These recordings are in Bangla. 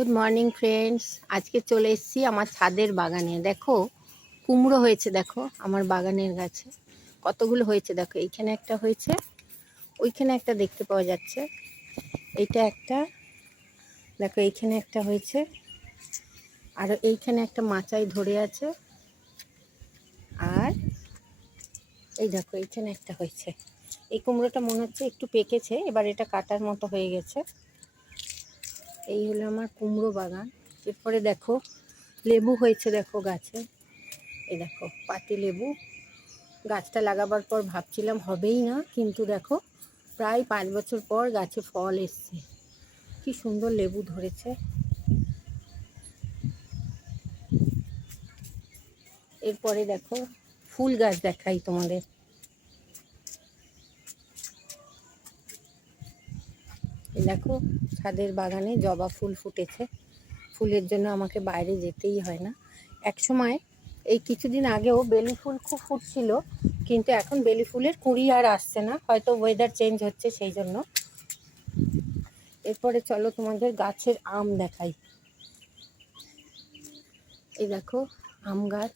Good morning friends. আজকে চলে এসেছি আমার ছাদের বাগানে। দেখো কুমড়ো হয়েছে, দেখো আমার বাগানের গাছে কতগুলো হয়েছে। দেখো এইখানে একটা হয়েছে, ওইখানে একটা দেখতে পাওয়া যাচ্ছে, এইটা একটা, দেখো এইখানে একটা হয়েছে, আর এইখানে একটা মাচায় ধরে আছে, আর এই দেখো এইখানে একটা হয়েছে। এই কুমড়োটা মনে হচ্ছে একটু পেকেছে, এবার এটা কাটার মতো হয়ে গেছে। এই হলো আমার কুমড়ো বাগান। এরপরে দেখো লেবু হয়েছে, দেখো গাছে, এই দেখো পাতি লেবু। গাছটা লাগাবার পর ভাবছিলাম হবেই না, কিন্তু দেখো প্রায় 5 বছর পর গাছে ফল এসছে। কি সুন্দর লেবু ধরেছে। এরপরে দেখো ফুল গাছ দেখাই তোমাদের। এই দেখো ছাদের বাগানে জবা ফুল ফুটেছে। ফুলের জন্য আমাকে বাইরে যেতেই হয় না। এক সময় এই কিছুদিন আগেও বেলি ফুল খুব ফুটছিল, কিন্তু এখন বেলি ফুলের কুঁড়ি আর আসছে না, হয়তো ওয়েদার চেঞ্জ হচ্ছে সেই জন্য। এরপরে চলো তোমাদের গাছের আম দেখাই। এই দেখো আম গাছ,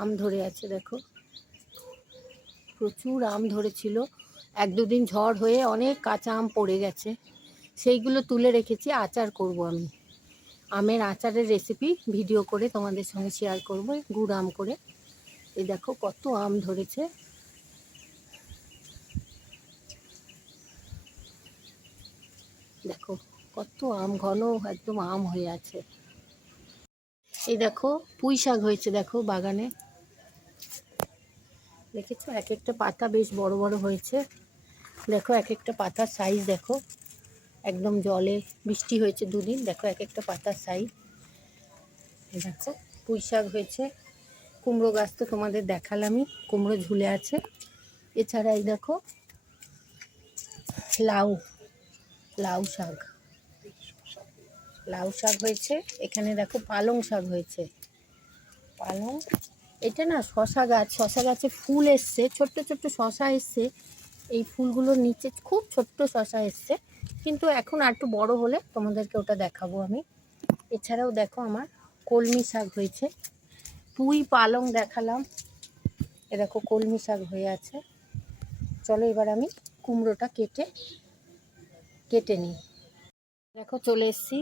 আম ধরে আছে, দেখো প্রচুর আম ধরেছিল। 1-2 দিন ঝড় হয়ে অনেক কাঁচা আম পড়ে গেছে, সেইগুলো তুলে রেখেছি, আচার করব আমি। আমের আচারের রেসিপি ভিডিও করে তোমাদের সঙ্গে শেয়ার করব, গুড় আম করে। এই দেখো কত আম ধরেছে। দেখো কত আম, ঘন একদম আম হয়ে আছে। এই দেখো পুঁই শাক হয়েছে, দেখো বাগানে দেখেছো, এক একটা পাতা বেশ বড় বড় হয়েছে। দেখো এক একটা পাতার সাইজ দেখো, একদম জলে বৃষ্টি হয়েছে 2 দিন, দেখো এক একটা পাতার সাইজ। দেখো পুঁই শাক হয়েছে। কুমড়ো গাছ তো তোমাদের দেখালামই, কুমড়ো ঝুলে আছে। এছাড়া এই দেখো লাউ, লাউ শাক, লাউ শাক হয়েছে। এখানে দেখো পালং শাক হয়েছে, পালং। এটা না শশা গাছ, শশা গাছে ফুল এসছে, ছোট্ট ছোট্ট শশা এসছে। এই ফুলগুলোর নিচে খুব ছোট্ট শশা এসছে, কিন্তু এখন আর একটু বড় হলে তোমাদেরকে ওটা দেখাবো আমি। এছাড়াও দেখো আমার কলমি শাক হয়েছে। পুঁই পালং দেখালাম, এ দেখো কলমি শাক হয়ে আছে। চলো এবার আমি কুমড়োটা কেটে নিই। দেখো চলে এসছি,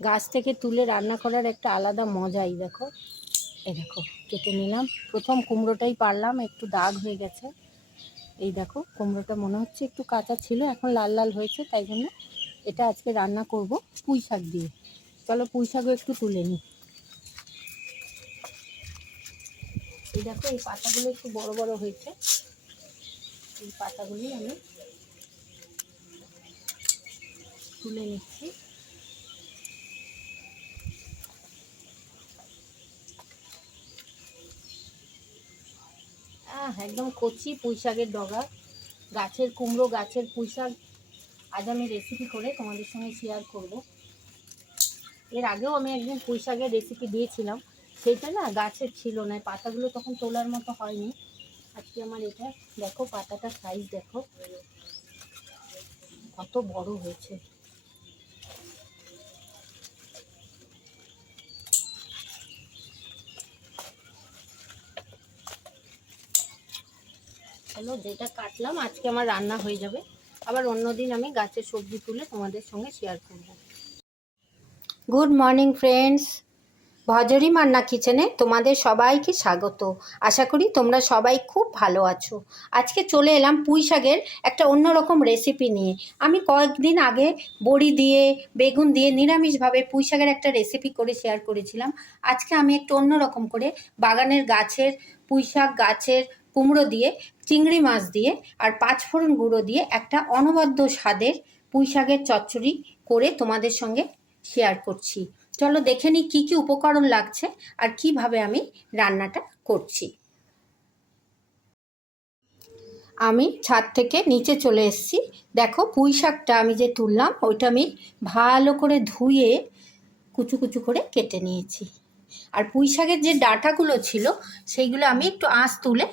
গাছ থেকে তুলে রান্না করার একটা আলাদা মজাই। দেখো এই দেখো কেটে নিলাম, প্রথম কুমড়োটাই পারলাম, একটু দাগ হয়ে গেছে। এই দেখো কুমড়োটা মনে হচ্ছে একটু কাঁচা ছিল, এখন লাল লাল হয়েছে, তাই জন্য এটা আজকে রান্না করব পুঁই শাক দিয়ে। চলো পুঁই শাকও একটু তুলে নিই। এই দেখো এই পাতাগুলো একটু বড় বড় হয়েছে, এই পাতাগুলি আমি তুলে নিচ্ছি। একদম কচি পুঁই শাকের ডগা, গাছের কুমড়ো, গাছের পুঁই শাক আজ আমি রেসিপি করে তোমাদের সঙ্গে শেয়ার করব। এর আগেও আমি একদিন পুঁই শাকের রেসিপি দিয়েছিলাম, সেটা না গাছের ছিল না, পাতাগুলো তখন তোলার মতো হয়নি। আজকে আমার এটা দেখো পাতাটার সাইজ দেখো কত বড় হয়েছে। চলো যেটা কাটলাম আজকে আমার রান্না হয়ে যাবে, আবার অন্যদিন আমি গাছের সবজি তুলে তোমাদের সঙ্গে শেয়ার করব। Good morning friends, Bhajri Manna কিচেনে তোমাদের সবাইকে স্বাগত। আশা করি তোমরা সবাই খুব ভালো আছো। আজকে চলে এলাম পুঁই শাকের একটা অন্যরকম রেসিপি নিয়ে। আমি কয়েকদিন আগে বড়ি দিয়ে, বেগুন দিয়ে নিরামিষভাবে পুঁই শাকের একটা রেসিপি করে শেয়ার করেছিলাম। আজকে আমি একটু অন্যরকম করে বাগানের গাছের পুঁই শাক, গাছের কুমড়ো দিয়ে, চিংড়ি মাছ দিয়ে আর 5 ফোড়ন গুঁড়ো দিয়ে একটা অনবদ্য স্বাদের পুঁই শাকের চচ্চড়ি করে তোমাদের সঙ্গে শেয়ার করছি। চলো দেখে নিই কী কী উপকরণ লাগছে আর কিভাবে আমি রান্নাটা করছি। আমি ছাদ থেকে নিচে চলে এসেছি। দেখো পুঁই শাকটা আমি যে তুললাম ওইটা আমি ভালো করে ধুয়ে কুচু কুচু করে কেটে নিয়েছি। আর পুঁই শাকের যে ডাঁটাগুলো ছিল সেইগুলো আমি একটু আঁশ তুলে,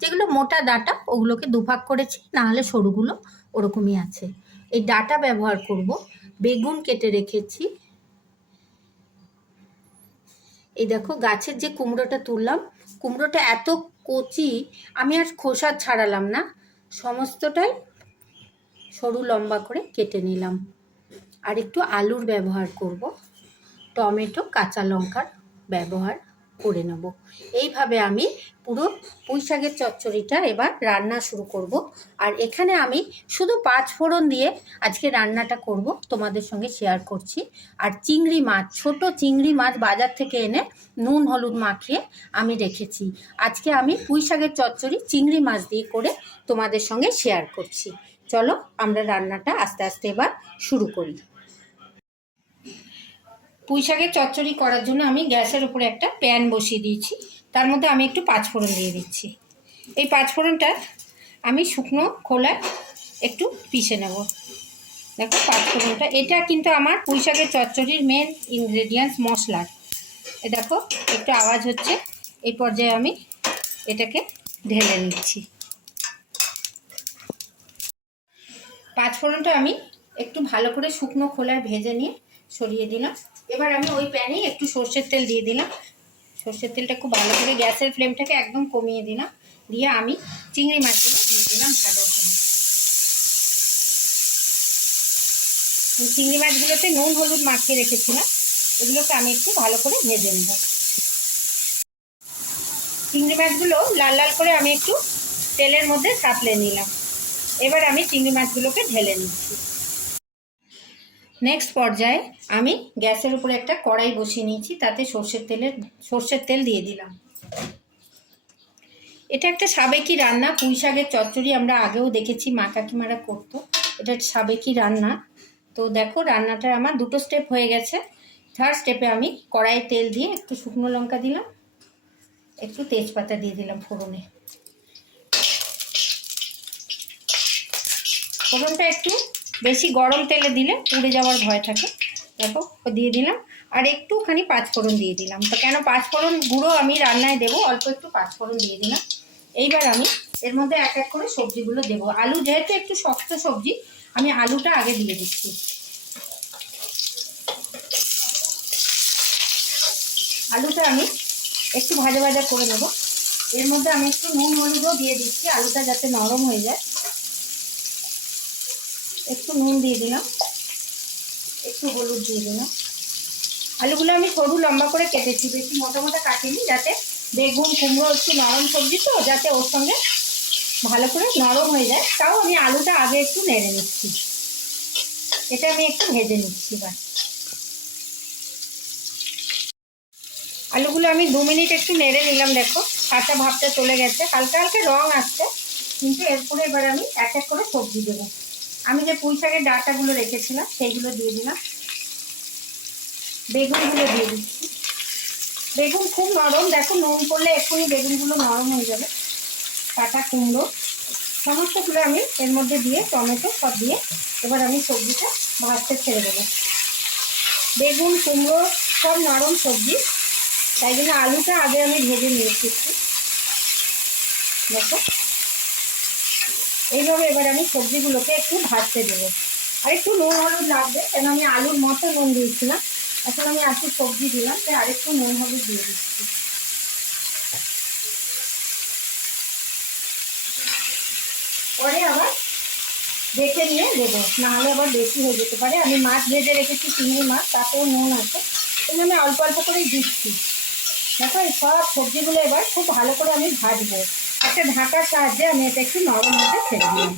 যেগুলো মোটা ডাঁটা ওগুলোকে দুভাগ করেছি, নাহলে সরুগুলো ওরকমই আছে। এই ডাঁটা ব্যবহার করব। বেগুন কেটে রেখেছি, এই দেখো গাছের যে কুমড়োটা তুললাম, কুমড়োটা এত কচি, আমি আর খোসা ছাড়ালাম না, সমস্তটাই সরু লম্বা করে কেটে নিলাম। আর একটু আলুর ব্যবহার করব, টমেটো কাঁচা লঙ্কার ব্যবহার করে নেব। এইভাবে আমি পুরো পুঁই শাকের চচ্চড়িটা এবার রান্না শুরু করব। আর এখানে আমি শুধু 5 ফোড়ন দিয়ে আজকে রান্নাটা করব, তোমাদের সঙ্গে শেয়ার করছি। আর চিংড়ি মাছ, ছোট চিংড়ি মাছ বাজার থেকে এনে নুন হলুদ মাখিয়ে আমি রেখেছি। আজকে আমি পুঁই শাকের চচ্চড়ি চিংড়ি মাছ দিয়ে করে তোমাদের সঙ্গে শেয়ার করছি। চলো আমরা রান্নাটা আস্তে আস্তে এবার শুরু করি। পুঁই শাকের চচ্চড়ি করার জন্য আমি গ্যাসের উপরে একটা প্যান বসিয়ে দিয়েছি, তার মধ্যে আমি একটু 5 ফোড়ন দিয়ে দিচ্ছি। এই 5 ফোড়নটা আমি শুকনো খোলায় একটু পিষে নেব। দেখো 5 ফোড়নটা, এটা কিন্তু আমার পুঁই শাকের চচ্চড়ির মেন ইনগ্রেডিয়েন্টস মশলার। এ দেখো একটু আওয়াজ হচ্ছে, এই পর্যায়ে আমি এটাকে ঢেলে নিচ্ছি। 5 ফোড়নটা আমি একটু ভালো করে শুকনো খোলায় ভেজে নিয়ে সরিয়ে দিলাম। এবার আমি ওই প্যানেই একটু সর্ষের তেল দিয়ে দিলাম। সর্ষের তেলটা খুব ভালো করে গ্যাসের ফ্লেমটাকে একদম কমিয়ে দিলাম, দিয়ে আমি চিংড়ি মাছগুলো দিয়ে দিলাম ভাজার জন্য। চিংড়ি মাছগুলোতে নুন হলুদ মাখিয়ে রেখেছিলাম, এগুলোকে আমি একটু ভালো করে ভেজে নেব। চিংড়ি মাছগুলো লাল লাল করে আমি একটু তেলের মধ্যে সাঁতলে নিলাম। এবার আমি চিংড়ি মাছগুলোকে ঢেলে নিচ্ছি। নেক্সট পর্যায়ে আমি গ্যাসের উপরে একটা কড়াই বসিয়ে নিয়েছি, তাতে সর্ষের তেল দিয়ে দিলাম। এটা একটা সাবেকি রান্না, পুঁই শাকের চচ্চড়ি আমরা আগেও দেখেছি মা কাকিমারা করতো, এটা সাবেকি রান্না। তো দেখো রান্নাটা আমার 2টো স্টেপ হয়ে গেছে। 3rd স্টেপে আমি কড়াইয়ে তেল দিয়ে একটু শুকনো লঙ্কা দিলাম, একটু তেজপাতা দিয়ে দিলাম ফোড়নে। ফোড়নটা একটু বেশি গরম তেলে দিলে পুড়ে যাওয়ার ভয় থাকে। দেখো দিয়ে দিলাম, আর একটুখানি 5 ফোড়ন দিয়ে দিলাম। তো কেন 5 ফোড়ন গুঁড়ো আমি রান্নায় দেবো, অল্প একটু 5 ফোড়ন দিয়ে দিলাম। এইবার আমি এর মধ্যে এক এক করে সবজিগুলো দেবো। আলু যেহেতু একটু শক্ত সবজি, আমি আলুটা আগে দিয়ে দিচ্ছি। আলুটা আমি একটু ভাজা ভাজা করে নেব। এর মধ্যে আমি একটু নুন হলুদও দিয়ে দিচ্ছি, আলুটা যাতে নরম হয়ে যায়। একটু নুন দিয়ে দিলাম, একটু হলুদ দিয়ে দিলাম। আলুগুলো আমি সরু লম্বা করে কেটেছি, বেশি মোটা মোটা কাটিনি, যাতে বেগুন কুমড়ো একটু নরম সবজি তো, যাতে ওর সঙ্গে ভালো করে নরম হয়ে যায়। তাও আমি আলুটা আগে একটু নেড়ে নিচ্ছি, এটা আমি একটু ভেজে নিচ্ছি। এবার আলুগুলো আমি 2 মিনিট একটু নেড়ে নিলাম। দেখো কাঁচা ভাবটা চলে গেছে, হালকা হালকা রং আসছে, কিন্তু এরপরে এবার আমি এক এক করে সবজি দেবো। আমি যে পুঁই শাকের ডাঁটাগুলো রেখেছিলাম সেইগুলো দিয়ে দিলাম, বেগুনগুলো দিয়ে দিচ্ছি। বেগুন খুব নরম, দেখো নুন করলে এক্ষুনি বেগুনগুলো নরম হয়ে যাবে। কাটা কুমড়ো সমস্তগুলো আমি এর মধ্যে দিয়ে, টমেটো সব দিয়ে এবার আমি সবজিটা ভাজতে ছেড়ে দেবো। বেগুন কুমড়ো সব নরম সবজি, তাই জন্য আলুটা আগে আমি ভেজে নিয়েছি একটু। দেখো এইভাবে এবার আমি সবজিগুলোকে একটু ভাজতে দেবো। আর একটু নুন হলুদ লাগবে, কেন আমি আলুর মতো নুন দিয়েছিলাম, এখন আমি একটু সবজি দিলাম, তাই আরেকটু নুন হলুদ দিয়ে দিচ্ছি। পরে আবার দেখে নিয়ে দেবো, নাহলে আবার বেশি হয়ে যেতে পারে। আমি মাছ ভেজে রেখেছি, চিংড়ি মাছ, তাতেও নুন আছে, তাই আমি অল্প অল্প করেই দিচ্ছি। দেখো এই সব সবজিগুলো এবার খুব ভালো করে আমি ভাজবো। একটা ঢাকার সাহায্যে আমি এটা একটু নরম হতে ছেড়ে দিলাম।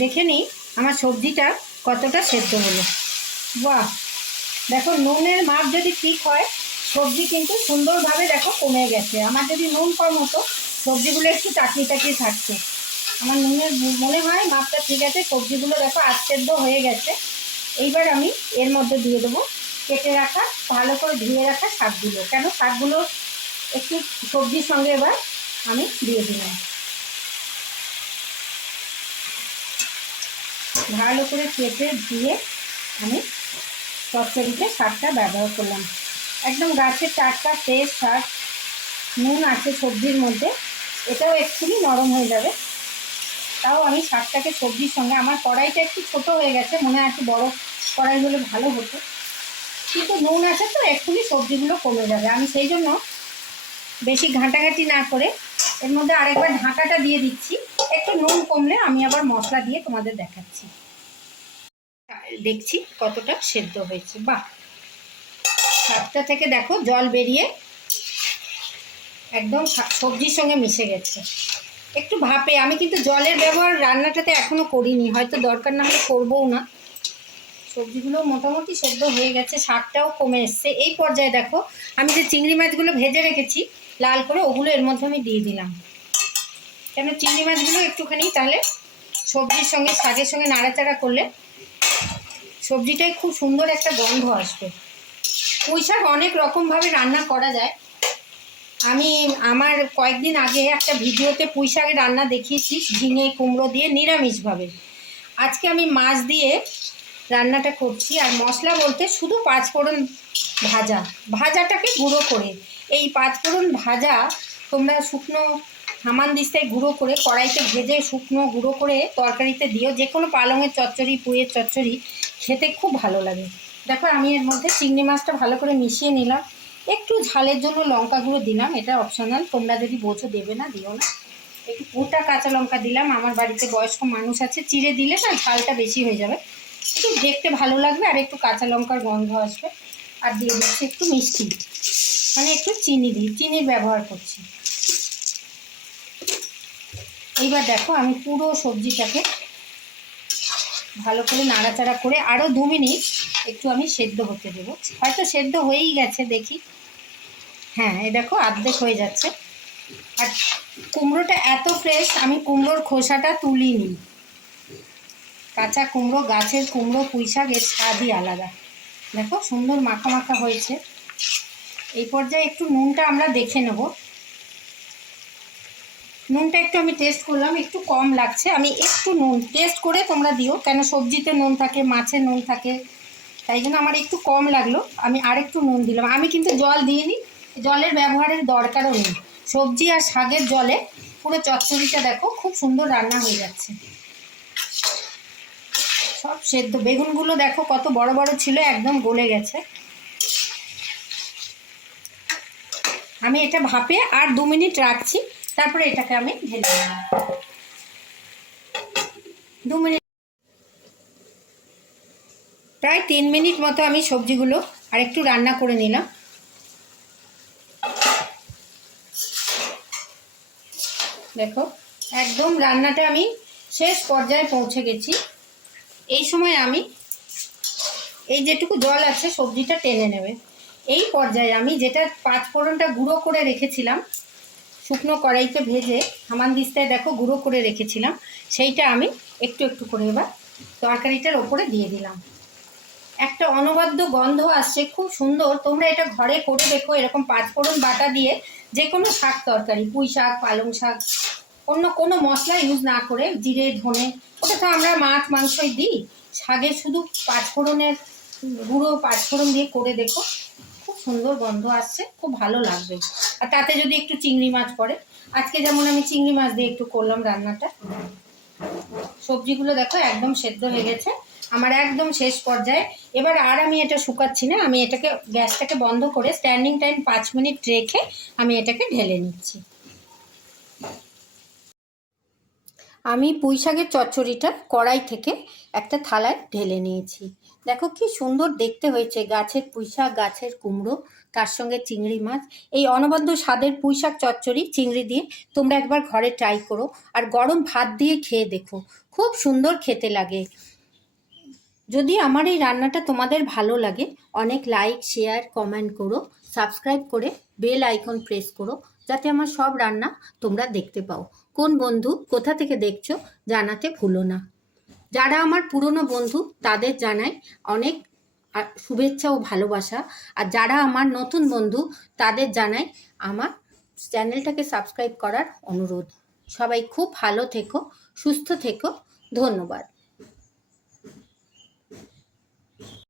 দেখে নিই আমার সবজিটা কতটা সেদ্ধ হলো। বাহ, দেখো নুনের মাপ যদি ঠিক হয় সবজি কিন্তু সুন্দরভাবে দেখো কমে গেছে। আমার যদি নুন কম হতো সবজিগুলো একটু চাটনি চাটনি থাকছে। আমার নুনের মনে হয় মাপটা ঠিক আছে, সবজিগুলো দেখো সেদ্ধ হয়ে গেছে। এইবার আমি এর মধ্যে দিয়ে দেবো কেটে রাখা, ভালো করে ধুয়ে রাখা শাকগুলো। কেন শাকগুলো একটু সবজির সঙ্গে এবার আমি দিয়ে দিলাম। ভালো করে কেটে ধুয়ে আমি চচ্চড়িতে শাকটা ব্যবহার করলাম। একদম গাছের টাটকা ফ্রেশ শাক, নুন আছে সবজির মধ্যে, এটাও একটুখানি নরম হয়ে যাবে। তাও আমি শাকটাকে সবজির সঙ্গে, আমার কড়াইটা একটু ছোট হয়ে গেছে, মনে হয় একটু বড় কড়াই হলে ভালো হতো, কিন্তু নুন আছে তো এক্ষুনি সবজিগুলো কমে যাবে। আমি সেই জন্য বেশি ঘাঁটাঘাঁটি না করে এর মধ্যে আরেকবার ঢাকাটা দিয়ে দিচ্ছি। একটু নুন কমলে আমি আবার মশলা দিয়ে তোমাদের দেখাচ্ছি। দেখছি কতটা সেদ্ধ হয়েছে। বাহ, সাতটা থেকে দেখো জল বেরিয়ে একদম সবজির সঙ্গে মিশে গেছে। একটু ভাপে, আমি কিন্তু জলের ব্যবহার রান্নাটাতে এখনো করিনি, হয়তো দরকার না হলে করবোও না। সবজিগুলো মোটামুটি সেদ্ধ হয়ে গেছে, শাকটাও কমে এসছে। এই পর্যায়ে দেখো আমি যে চিংড়ি মাছগুলো ভেজে রেখেছি লাল করে, ওগুলো এর মধ্যে আমি দিয়ে দিলাম। কেন চিংড়ি মাছগুলো একটুখানি তাহলে সবজির সঙ্গে শাকের সঙ্গে নাড়াচাড়া করলে সবজিটায় খুব সুন্দর একটা গন্ধ আসবে। পুঁই শাক অনেক রকমভাবে রান্না করা যায়। আমি আমার কয়েকদিন আগে একটা ভিডিওতে পুঁই শাকের রান্না দেখিয়েছি ঝিঙে কুমড়ো দিয়ে নিরামিষভাবে। আজকে আমি মাছ দিয়ে রান্নাটা করছি। আর মশলা বলতে শুধু পাঁচফোড়ন ভাজাটাকে গুঁড়ো করে, এই পাঁচফোড়ন ভাজা তোমরা শুকনো হামানদিস্তায় গুঁড়ো করে কড়াইতে ভেজে শুকনো গুঁড়ো করে তরকারিতে দিও, যে কোনো পালংয়ের চচ্চড়ি পুঁইয়ের চচ্চড়ি খেতে খুব ভালো লাগে। দেখো আমি এর মধ্যে চিংড়ি মাছটা ভালো করে মিশিয়ে নিলাম, একটু ঝালের জন্য লঙ্কা গুঁড়ো দিলাম, এটা অপশনাল, তোমরা যদি বোঝো দেবে না দিও না। একটু গোটা কাঁচা লঙ্কা দিলাম, আমার বাড়িতে বয়স্ক মানুষ আছে, চিড়ে দিলে না ঝালটা বেশি হয়ে যাবে, একটু দেখতে ভালো লাগবে আর একটু কাঁচা লঙ্কার গন্ধ আসবে। আর দিয়ে দিচ্ছি একটু মিষ্টি, মানে একটু চিনির ব্যবহার করছি। এইবার দেখো আমি পুরো সবজিটাকে ভালো করে নাড়াচাড়া করে আরও 2 মিনিট একটু আমি সেদ্ধ হতে দেবো। হয়তো সেদ্ধ হয়েই গেছে, দেখি। হ্যাঁ, এই দেখো অর্ধেক হয়ে যাচ্ছে। আর কুমড়োটা এত ফ্রেশ, আমি কুমড়োর খোসাটা তুলিনি। কাঁচা কুমড়ো, গাছের কুমড়ো, পুঁই শাক, এর স্বাদই আলাদা। দেখো সুন্দর মাখা মাখা হয়েছে। এই পর্যায়ে একটু নুনটা আমরা দেখে নেব। নুনটা একটু আমি টেস্ট করলাম, একটু কম লাগছে। আমি একটু নুন টেস্ট করে তোমরা দিও, কেন সবজিতে নুন থাকে, মাছে নুন থাকে, তাই জন্য আমার একটু কম লাগলো, আমি আরেকটু নুন দিলাম। আমি কিন্তু জল দিইনি, জলের ব্যবহারের দরকারও নেই। সবজি আর শাকের জলে পুরো চচ্চড়িটা দেখো খুব সুন্দর রান্না হয়ে যাচ্ছে। সব সেদ্ধ, বেগুনগুলো দেখো কত বড় বড় ছিল, একদম গলে গেছে। আমি এটা ভাপে আর 2 মিনিট রাখছি, তারপরে এটাকে আমি ঢেলে নেব। 2 মিনিট, প্রায় 3 মিনিট মতো আমি সবজিগুলো আর একটু রান্না করে নিলাম। দেখো একদম রান্নাটা আমি শেষ পর্যায়ে পৌঁছে গেছি। এই সময় আমি এই যেটুকু জল আছে সবজিটা টেনে নেবে। এই পর্যায়ে আমি যেটা পাঁচফোড়নটা গুঁড়ো করে রেখেছিলাম, শুকনো কড়াইতে ভেজে হামানদিস্তায় দেখো গুঁড়ো করে রেখেছিলাম, সেইটা আমি একটু একটু করে এবার তরকারিটার ওপরে দিয়ে দিলাম। একটা অনবদ্য গন্ধ আসছে, খুব সুন্দর। তোমরা এটা ঘরে করে দেখো, এরকম পাঁচফোড়ন বাটা দিয়ে যে কোনো শাক তরকারি, পুঁই শাক, পালং শাক, অন্য কোনো মশলা ইউজ না করে, জিরে ধনে, ওটা তো আমরা মাছ মাংসই দিই, শাকে শুধু পাঁচফোড়নের গুঁড়ো পাঁচফোড়ন দিয়ে করে দেখো, খুব সুন্দর গন্ধ আসছে, খুব ভালো লাগবে। আর তাতে যদি একটু চিংড়ি মাছ পড়ে, আজকে যেমন আমি চিংড়ি মাছ দিয়ে একটু করলাম রান্নাটা। সবজিগুলো দেখো একদম সেদ্ধ হয়ে গেছে আমার, একদম শেষ পর্যায়ে। এবার আর আমি এটা শুকাচ্ছি না, আমি এটাকে গ্যাসটাকে বন্ধ করে স্ট্যান্ডিং টাইম 5 মিনিট রেখে আমি এটাকে ঢেলে নিচ্ছি। আমি পুঁই শাকের চচ্চড়িটা কড়াই থেকে একটা থালায় ঢেলে নিয়েছি। দেখো কি সুন্দর দেখতে হয়েছে, গাছের পুঁই শাক, গাছের কুমড়ো, তার সঙ্গে চিংড়ি মাছ। এই অনবদ্য স্বাদের পুঁই শাক চচ্চড়ি চিংড়ি দিয়ে তোমরা একবার ঘরে ট্রাই করো, আর গরম ভাত দিয়ে খেয়ে দেখো, খুব সুন্দর খেতে লাগে। যদি আমার এই রান্নাটা তোমাদের ভালো লাগে, অনেক লাইক শেয়ার কমেন্ট করো, সাবস্ক্রাইব করে বেল আইকন প্রেস করো, যাতে আমার সব রান্না তোমরা দেখতে পাও। কোন বন্ধু কোথা থেকে দেখছো জানাতে ভুলো না। যারা আমার পুরনো বন্ধু তাদের জানাই অনেক শুভেচ্ছা ও ভালোবাসা, আর যারা আমার নতুন বন্ধু তাদের জানাই আমার চ্যানেলটাকে সাবস্ক্রাইব করার অনুরোধ। সবাই খুব ভালো থেকো, সুস্থ থেকো, ধন্যবাদ।